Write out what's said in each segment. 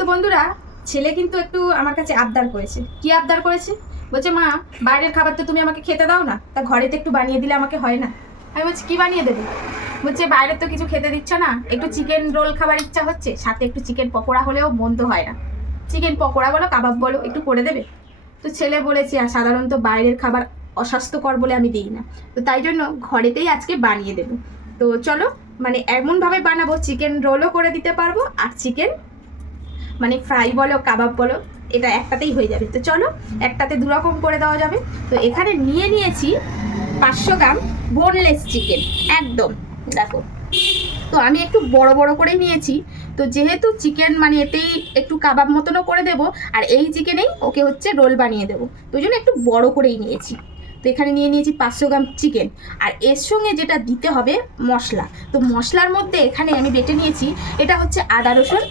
তো বন্ধুরা, ছেলে কিন্তু একটু আমার কাছে আবদার করেছে। কি আবদার করেছে? বলছে, মা বাইরের খাবার তো তুমি আমাকে খেতে দাও না, তা ঘরেতে একটু বানিয়ে দিলে আমাকে হয় না? আমি বলছি, কি বানিয়ে দেবো? বলছে, বাইরের তো কিছু খেতে দিচ্ছ না, একটু চিকেন রোল খাবার ইচ্ছা হচ্ছে, সাথে একটু চিকেন পকোড়া হলেও মন্দ হয় না। চিকেন পকোড়া বলো কাবাব বলো, একটু করে দেবে? তো ছেলে বলেছে, আর সাধারণত বাইরের খাবার অস্বাস্থ্যকর বলে আমি দিই না, তো তাই জন্য ঘরেতেই আজকে বানিয়ে দেবো। তো চলো, মানে এমনভাবে বানাবো চিকেন রোলও করে দিতে পারবো, আর চিকেন মানে ফ্রাই বলো কাবাব বলো, এটা একটাতেই হয়ে যাবে। তো চলো, একটাতে দুরকম করে দেওয়া যাবে। তো এখানে নিয়েছি 500 গ্রাম বোনলেস চিকেন, একদম দেখো। তো আমি একটু বড় বড় করেই নিয়েছি, তো যেহেতু চিকেন মানে এতেই একটু কাবাব মতনও করে দেবো, আর এই চিকেনেই ওকে হচ্ছে রোল বানিয়ে দেবো, তো ওই জন্য একটু বড় করেই নিয়েছি। তো এখানে নিয়েছি 500 গ্রাম চিকেন, আর এর সঙ্গে যেটা দিতে হবে মশলা। তো মশলার মধ্যে এখানে আমি বেটে নিয়েছি, এটা হচ্ছে আদা রসুন,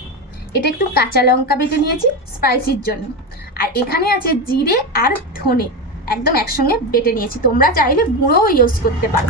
এটা একটু কাঁচা লঙ্কা বেটে নিয়েছি স্পাইসির জন্য, আর এখানে আছে জিরে আর ধনে, একদম একসঙ্গে বেটে নিয়েছি। তোমরা চাইলে গুঁড়োও ইউজ করতে পারো।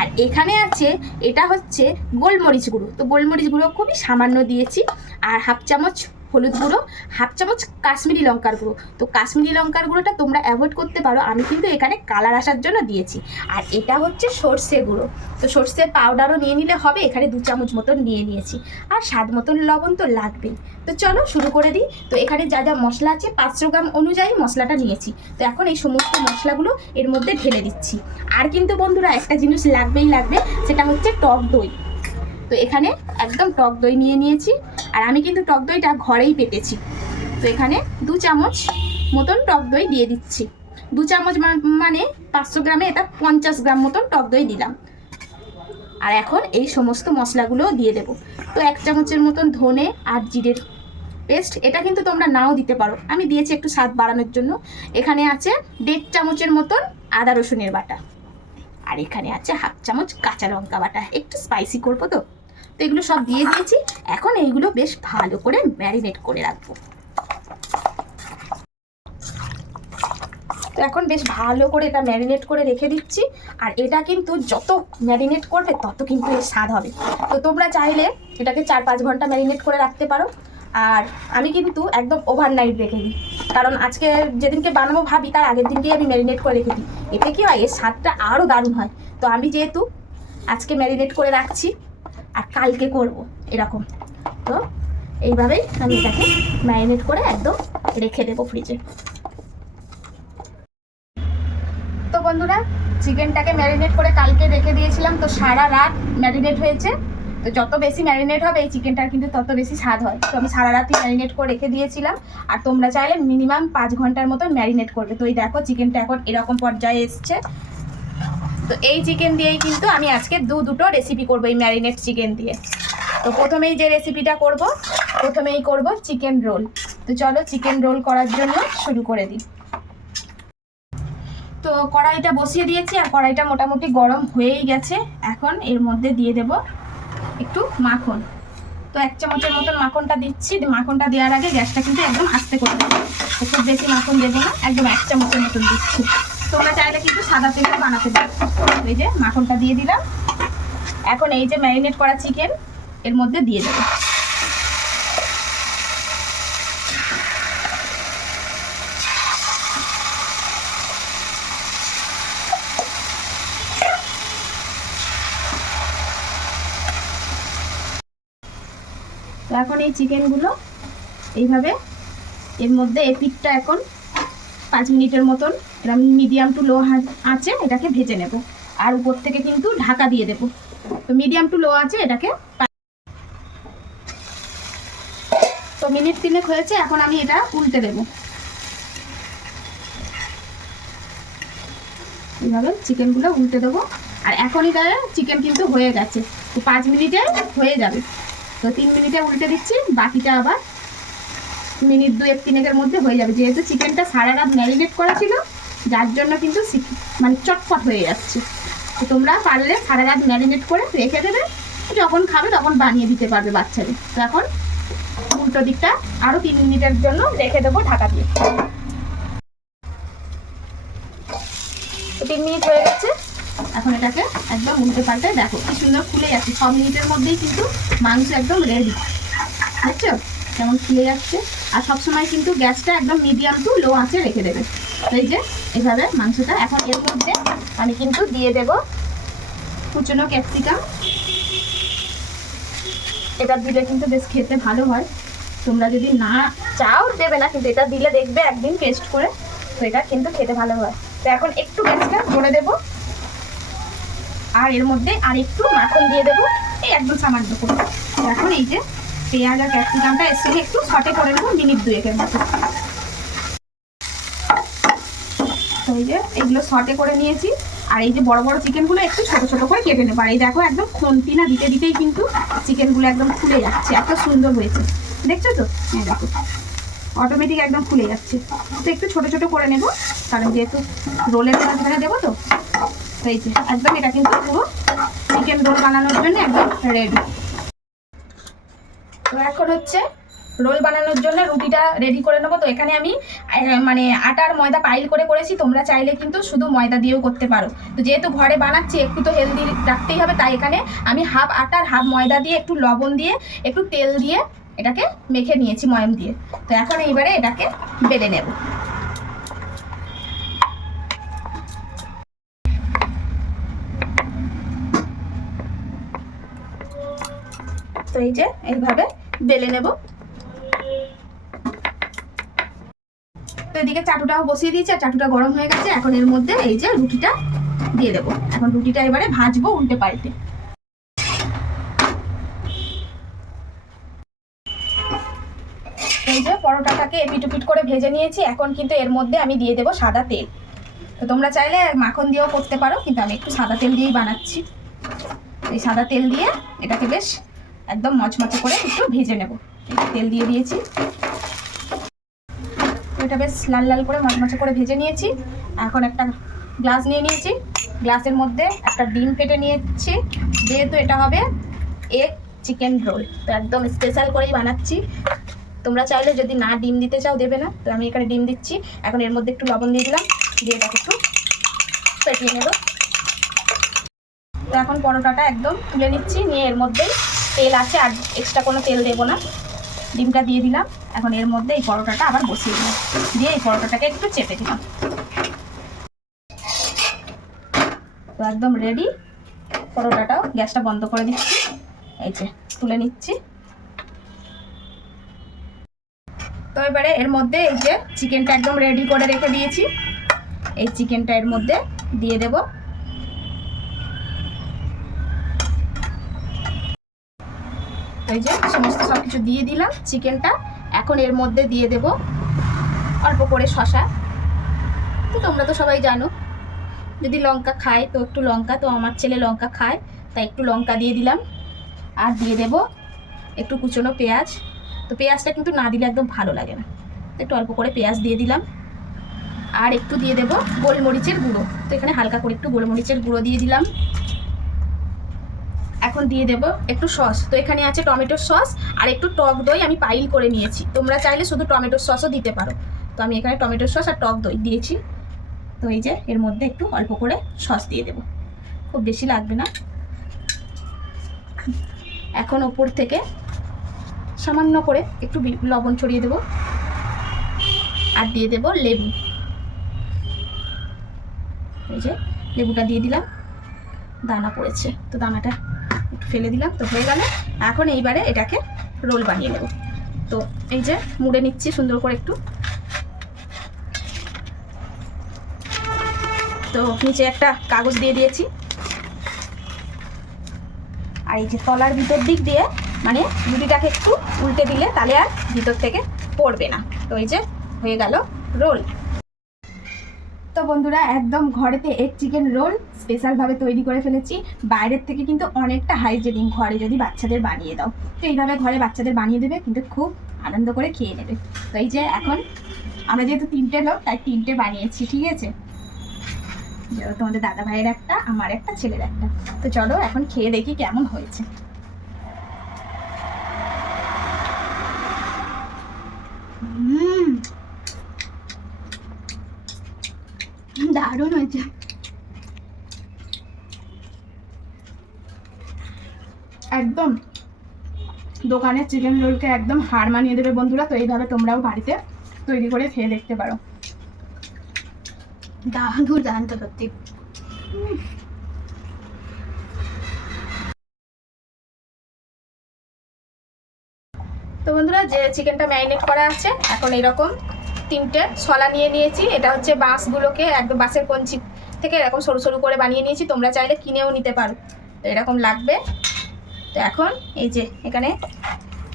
আর এখানে আছে, এটা হচ্ছে গোলমরিচ গুঁড়ো, তো গোলমরিচ গুঁড়ো খুবই সামান্য দিয়েছি, আর হাফ চামচ হলুদ গুঁড়ো, হাফ চামচ কাশ্মীরি লঙ্কার গুঁড়ো। তো কাশ্মীরি লঙ্কার গুঁড়োটা তোমরা অ্যাভয়েড করতে পারো, আমি কিন্তু এখানে কালার আসার জন্য দিয়েছি। আর এটা হচ্ছে সর্ষে গুঁড়ো, তো সর্ষের পাউডারও নিয়ে নিলে হবে, এখানে 2 চামচ মতন নিয়ে নিয়েছি। আর স্বাদ মতন লবণ তো লাগবেই। তো চলো শুরু করে দিই। তো এখানে যা যা মশলা আছে 500 গ্রাম অনুযায়ী মশলাটা নিয়েছি। তো এখন এই সমস্ত মশলাগুলো এর মধ্যে ঢেলে দিচ্ছি। আর কিন্তু বন্ধুরা একটা জিনিস লাগবেই লাগবে, সেটা হচ্ছে টক দই। তো এখানে একদম টক দই নিয়ে নিয়েছি, আর আমি কিন্তু টক দইটা ঘরেই পেতেছি। তো এখানে 2 চামচ মতন টক দই দিয়ে দিচ্ছি। 2 চামচ মানে 500 গ্রামে এটা 50 গ্রাম মতন টক দই দিলাম। আর এখন এই সমস্ত মশলাগুলোও দিয়ে দেব। তো 1 চামচের মতন ধনে আর জিরের পেস্ট, এটা কিন্তু তোমরা নাও দিতে পারো, আমি দিয়েছি একটু স্বাদ বাড়ানোর জন্য। এখানে আছে 1.5 চামচের মতন আদা রসুনের বাটা, আর এখানে আছে হাফ চামচ কাঁচা লঙ্কা বাটা, একটু স্পাইসি করবো তো। তো এগুলো সব দিয়ে দিয়েছি, এখন এইগুলো বেশ ভালো করে ম্যারিনেট করে রাখবো। তো এখন বেশ ভালো করে এটা ম্যারিনেট করে রেখে দিচ্ছি, আর এটা কিন্তু যত ম্যারিনেট করবে তত কিন্তু এর স্বাদ হবে। তো তোমরা চাইলে এটাকে 4-5 ঘন্টা ম্যারিনেট করে রাখতে পারো, আর আমি কিন্তু একদম ওভারনাইট রেখে দিই, কারণ আজকে যেদিনকে বানাবো ভাবি তার আগের দিনকেই আমি ম্যারিনেট করে রেখে দিই। এতে কি হয়, এর স্বাদটা আরও দারুণ হয়। তো আমি যেহেতু আজকে ম্যারিনেট করে রাখছি আর কালকে করব এরকম, তো এইভাবেই আমি এটাকে ম্যারিনেট করে একদম রেখে দেবো ফ্রিজে। তো বন্ধুরা, চিকেনটাকে ম্যারিনেট করে কালকে রেখে দিয়েছিলাম, তো সারা রাত ম্যারিনেট হয়েছে। তো যত বেশি ম্যারিনেট হবে এই চিকেনটার কিন্তু তত বেশি স্বাদ হয়। তো আমি সারা রাতই ম্যারিনেট করে রেখে দিয়েছিলাম, আর তোমরা চাইলে মিনিমাম 5 ঘন্টার মতো ম্যারিনেট করবে। তো এই দেখো চিকেনটা এখন এরকম পর্যায়ে এসছে। তো এই চিকেন দিয়েই কিন্তু আমি আজকে দুটো রেসিপি করবো, এই ম্যারিনেট চিকেন দিয়ে। তো প্রথমেই যে রেসিপিটা করব, প্রথমেই করব চিকেন রোল। তো চলো চিকেন রোল করার জন্য শুরু করে দিই। তো কড়াইটা বসিয়ে দিয়েছি, আর কড়াইটা মোটামুটি গরম হয়েই গেছে। এখন এর মধ্যে দিয়ে দেব একটু মাখন। তো 1 চামচের মতন মাখনটা দিচ্ছি। মাখনটা দেওয়ার আগে গ্যাসটা কিন্তু একদম আস্তে করে দেবো, তো খুব বেশি মাখন দেবো না, একদম 1 চামচের মতন দিচ্ছি। তোমরা চাইলে কিন্তু সাদা তেলে বানাতে পারো। এই যে মাখনটা দিয়ে দিলাম। এখন এই যে ম্যারিনেট করা চিকেন এর মধ্যে দিয়ে দেবো। তো এখন এই চিকেনগুলো এইভাবে এর মধ্যে এপিকটা এখন 5 মিনিটের মতন এরকম মিডিয়াম টু লো আঁচে এটাকে ভেজে নেব, আর উপর থেকে কিন্তু ঢাকা দিয়ে দেব। তো মিডিয়াম টু লো আছে এটাকে। তো মিনিট 3 হয়েছে, এখন আমি এটা উল্টে দেব। এইভাবে চিকেনগুলো উল্টে দেবো, আর এখনই গায়ে চিকেন কিন্তু হয়ে গেছে। তো 5 মিনিটে হয়ে যাবে। তো 3 মিনিটে উল্টে দিচ্ছি, বাকিটা আবার মিনিট 2-3 মধ্যে হয়ে যাবে। যেহেতু চিকেনটা সারা রাত ম্যারিনেট করা ছিল, যার জন্য কিন্তু মানে চটপট হয়ে যাচ্ছে। তো তোমরা পারলে সারা রাত ম্যারিনেট করে রেখে দেবে, যখন খাবে তখন বানিয়ে দিতে পারবে বাচ্চাদের। তো এখন উল্টো দিকটা আরও 3 মিনিটের জন্য রেখে দেবো ঢাকা দিয়ে। তো 3 মিনিট হয়ে গেছে, এখন এটাকে একদম উল্টে পাল্টে দেখো কি সুন্দর ফুলে যাচ্ছে। 6 মিনিটের মধ্যেই কিন্তু মাংস একদম রেডি, বুঝছো? যেমন ফুলে যাচ্ছে। আর সবসময় কিন্তু গ্যাসটা একদম মিডিয়াম টু লো আঁচে রেখে দেবে। তো এই যে এইভাবে মাংসটা। এখন এর মধ্যে আমি কিন্তু দিয়ে দেব কুচনো ক্যাপসিকাম। এটা দিলে কিন্তু বেশ খেতে ভালো হয়। তোমরা যদি না চাও দেবে না, কিন্তু এটা দিলে দেখবে একদিন টেস্ট করে, তো এটা কিন্তু খেতে ভালো হয়। তো এখন একটু গ্যাসটা ধরে দেবো, আর এর মধ্যে আর একটু মাখন দিয়ে দেবো, এই একদম সামান্য করে। এখন এই যে পেঁয়াজ আর ক্যাপসিকামটা এর সঙ্গে একটু সটে করে নেবো মিনিট 2-এর মতো। তো এই যে এগুলো সটে করে নিয়েছি। আর এই যে বড় বড় চিকেনগুলো একটু ছোট ছোট করে কেটে নেবো। আর এই দেখো একদম খুন্তি না দিতে দিতেই কিন্তু চিকেনগুলো একদম ফুলে যাচ্ছে, এত সুন্দর হয়েছে, দেখছো তো? হ্যাঁ দেখো, অটোমেটিক একদম ফুলে যাচ্ছে। তো একটু ছোট ছোট করে নেবো, কারণ যেহেতু রোলের মাঝখানে দেবো। তো এই যে একদম এটা কিন্তু পুরো চিকেন রোল বানানোর জন্য একদম রেডি। তো এখন হচ্ছে রোল বানানোর জন্য রুটিটা রেডি করে নেবো। তো এখানে আমি মানে আটার ময়দা পাইল করে করেছি, তোমরা চাইলে কিন্তু শুধু ময়দা দিয়েও করতে পারো। তো যেহেতু ঘরে বানাচ্ছি একটু তো হেলদি রাখতেই হবে, তাই এখানে আমি হাফ আটার হাফ ময়দা দিয়ে একটু লবণ দিয়ে একটু তেল দিয়ে এটাকে মেখে নিয়েছি ময়াম দিয়ে। তো এখন এইবারে এটাকে বেলে নেব। তো এই যে এইভাবে বেলে নেব। তো এদিকে চাটুটাও বসিয়ে দিয়েছি, আর চাটুটা গরম হয়ে গেছে। এখন এর মধ্যে এই যে রুটিটা দিয়ে দেবো। এখন রুটিটা এবারে ভাজবো উল্টে পাল্টে। এই যে পরোটাটাকে এপিট করে ভেজে নিয়েছি। এখন কিন্তু এর মধ্যে আমি দিয়ে দেবো সাদা তেল। তো তোমরা চাইলে মাখন দিয়েও করতে পারো, কিন্তু আমি একটু সাদা তেল দিয়েই বানাচ্ছি। এই সাদা তেল দিয়ে এটাকে বেশ একদম মচমচে করে একটু ভেজে নেব। তেল দিয়ে দিয়েছি, এটা বেশ লাল লাল করে মচমচে করে ভেজে নিয়েছি। এখন একটা গ্লাস নিয়ে নিয়েছি, গ্লাসের মধ্যে একটা ডিম ফেটে নিয়েছি। যেহেতু এটা হবে এগ চিকেন রোল, তো একদম স্পেশাল করেই বানাচ্ছি। তোমরা চাইলে যদি না ডিম দিতে চাও দেবে না, তো আমি এখানে ডিম দিচ্ছি। এখন এর মধ্যে একটু লবণ দিয়ে দিলাম, দিয়ে এটাকে একটু ফেটিয়ে নেব। তো এখন পরোটাটা একদম তুলে নিচ্ছি, নিয়ে এর মধ্যেই তেল আছে, আর এক্সট্রা কোনো তেল দেবো না। ডিমটা দিয়ে দিলাম। এখন এর মধ্যে এই পরোটাটা আবার বসিয়ে দিলাম, দিয়ে এই পরোটাটাকে একটু চেপে দিলাম। তো একদম রেডি পরোটাটাও। গ্যাসটা বন্ধ করে দিচ্ছি, এই যে তুলে নিচ্ছি। তো এবারে এর মধ্যে এই যে চিকেনটা একদম রেডি করে রেখে দিয়েছি, এই চিকেনটা এর মধ্যে দিয়ে দেব। এই যে সমস্ত সব কিছু দিয়ে দিলাম চিকেনটা। এখন এর মধ্যে দিয়ে দেব অল্প করে শসা। তো তোমরা তো সবাই জানো, যদি লঙ্কা খায় তো একটু লঙ্কা, তো আমার ছেলে লঙ্কা খায় তাই একটু লঙ্কা দিয়ে দিলাম। আর দিয়ে দেব একটু কুচনো পেঁয়াজ। তো পেঁয়াজটা কিন্তু না দিলে একদম ভালো লাগে না, একটু অল্প করে পেঁয়াজ দিয়ে দিলাম। আর একটু দিয়ে দেব গোলমরিচের গুঁড়ো। তো এখানে হালকা করে একটু গোলমরিচের গুঁড়ো দিয়ে দিলাম। এখন দিয়ে দেব একটু সস। তো এখানে আছে টমেটোর সস আর একটু টক দই আমি পাইল করে নিয়েছি। তোমরা চাইলে শুধু টমেটোর সসও দিতে পারো। তো আমি এখানে টমেটোর সস আর টক দই দিয়েছি। তো এই যে এর মধ্যে একটু অল্প করে সস দিয়ে দেব, খুব বেশি লাগবে না। এখন ওপর থেকে সামান্য করে একটু লবণ ছড়িয়ে দেব, আর দিয়ে দেব লেবু। এই যে লেবুটা দিয়ে দিলাম, দানা পড়েছে তো দানাটা একটু ফেলে দিলাম। তো হয়ে গেল। এখন এইবারে এটাকে রোল বানিয়ে নেব। তো এই যে মুড়ে নিচ্ছি সুন্দর করে একটু। তো নিচে একটা কাগজ দিয়ে দিয়েছি, আর এই যে তলার ভিতর দিক দিয়ে মানে রুটিটাকে একটু উল্টে দিলে তাহলে আর ভিতর থেকে পড়বে না। তো এই যে হয়ে গেল রোল। তো বন্ধুরা একদম ঘরেতে এগ চিকেন রোল স্পেশালভাবে তৈরি করে ফেলেছি। বাইরের থেকে কিন্তু অনেকটা হাইজেনিক, ঘরে যদি বাচ্চাদের বানিয়ে দাও। তো এইভাবে ঘরে বাচ্চাদের বানিয়ে দেবে, কিন্তু খুব আনন্দ করে খেয়ে নেবে। তো এই যে এখন আমরা যেহেতু 3টে লোক তাই 3টে বানিয়েছি, ঠিক আছে? তোমাদের দাদা ভাইয়ের একটা, আমার একটা, ছেলের একটা। তো চলো এখন খেয়ে দেখি কেমন হয়েছে। দারুণ হয়েছে। একদম দোকানের চিকেন রোলকে একদম হার মানিয়ে দেবে বন্ধুরা। তো এইভাবে তোমরাও বাড়িতে তৈরি করে খেয়ে দেখতে পারো। দুর্দান্ত সত্যি। তো বন্ধুরা, যে চিকেনটা ম্যারিনেট করা আছে, এখন এরকম 3টে শলা নিয়ে নিয়েছি। এটা হচ্ছে বাঁশগুলোকে একদম বাঁশের কঞ্চি থেকে এরকম সরু সরু করে বানিয়ে নিয়েছি। তোমরা চাইলে কিনেও নিতে পারো। তো এরকম লাগবে। তো এখন এই যে এখানে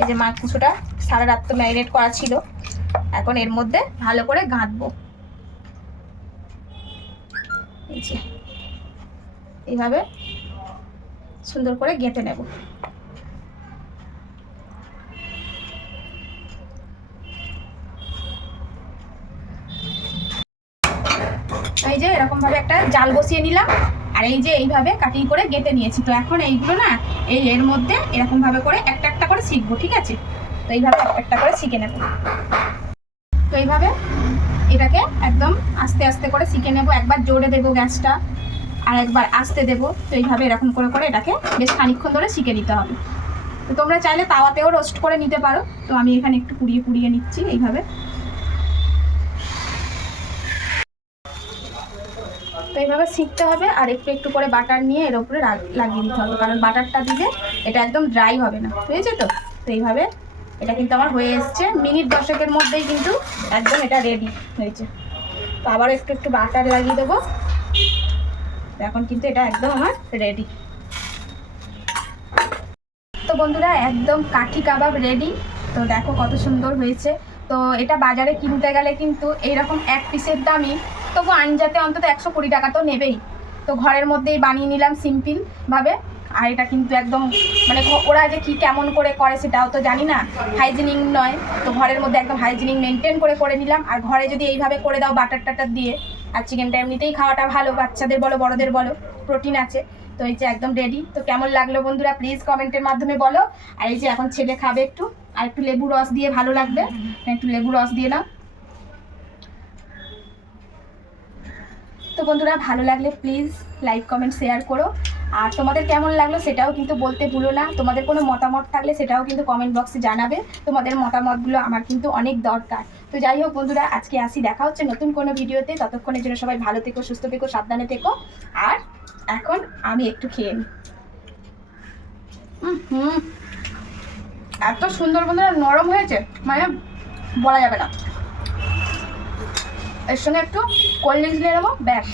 এই যে মাংসটা সারা রাত তো ম্যারিনেট করা ছিল, এখন এর মধ্যে ভালো করে গাঁথবো। এই যে এইভাবে সুন্দর করে গেঁথে নেব। এই যে এরকম ভাবে একটা জাল বসিয়ে নিলাম, আর এই যে এইভাবে কাটিং করে গেঁথে নিয়েছি। তো এখন এইগুলো না এর মধ্যে এরকম ভাবে করে একটা একটা করে শিখবো, ঠিক আছে? তো এইভাবে একটা একটা করে শিখে নেব। তো এইভাবে এটাকে একদম আস্তে আস্তে করে শিখে নেব। একবার জোরে দেবো গ্যাসটা, আর একবার আস্তে দেবো। তো এইভাবে এরকম করে করে এটাকে বেশ খানিকক্ষণ ধরে শিখে নিতে হবে। তো তোমরা চাইলে তাওয়াতেও রোস্ট করে নিতে পারো। তো আমি এখানে একটু পুড়িয়ে পুড়িয়ে নিচ্ছি এইভাবে। তো এইভাবে শিখতে হবে, আর একটু একটু করে বাটার নিয়ে এর উপরে লাগিয়ে দিতে হবে, কারণ বাটারটা দিলে এটা একদম ড্রাই হবে না, বুঝেছো তো? তো এইভাবে এটা কিন্তু আমার হয়ে এসছে। মিনিট 10-এর মধ্যেই কিন্তু একদম এটা রেডি হয়েছে। তো আবার একটু একটু বাটার লাগিয়ে দেবো। এখন কিন্তু এটা একদম আমার রেডি। তো বন্ধুরা, একদম কাঠি কাবাব রেডি। তো দেখো কত সুন্দর হয়েছে। তো এটা বাজারে কিনতে গেলে কিন্তু এইরকম এক পিসের দামই তবু আনজাতে অন্তত 120 টাকা তো নেবেই। তো ঘরের মধ্যেই বানিয়ে নিলাম সিম্পলভাবে। আর এটা কিন্তু একদম মানে ওরা যে কি কেমন করে করে সেটাও তো জানি না, হাইজিনিক নয়। তো ঘরের মধ্যে একদম হাইজিনিক মেনটেন করে করে নিলাম। আর ঘরে যদি এইভাবে করে দাও বাটার টাটার দিয়ে, আর চিকেনটা এমনিতেই খাওয়াটা ভালো, বাচ্চাদের বলো বড়দের বলো, প্রোটিন আছে। তো এই যে একদম রেডি। তো কেমন লাগলো বন্ধুরা প্লিজ কমেন্টের মাধ্যমে বলো। আর এই যে এখন ছেলে খাবে একটু, আর একটু লেবু রস দিয়ে ভালো লাগবে, একটু লেবু রস দিয়ে নাও। তো বন্ধুরা, ভালো লাগলে প্লিজ লাইক কমেন্ট শেয়ার করো। আর তোমাদের কেমন লাগলো সেটাও কিন্তু বলতে ভুলো না। তোমাদের কোনো মতামত থাকলে সেটাও কিন্তু কমেন্ট বক্সে জানাবে। তোমাদের মতামতগুলো আমার কিন্তু অনেক দরকার। তো যাই হোক বন্ধুরা, আজকে আসি, দেখা হচ্ছে নতুন কোনো ভিডিওতে। ততক্ষণের জন্য সবাই ভালো থেকো, সুস্থ থেকো, সাবধানে থেকো। আর এখন আমি একটু খেয়ে নিই। এত সুন্দর বন্ধুরা নরম হয়েছে, মানে বলা যাবে না। এর সঙ্গে একটু কোল্ড ড্রিঙ্কস নিয়ে নেবো, ব্যাস।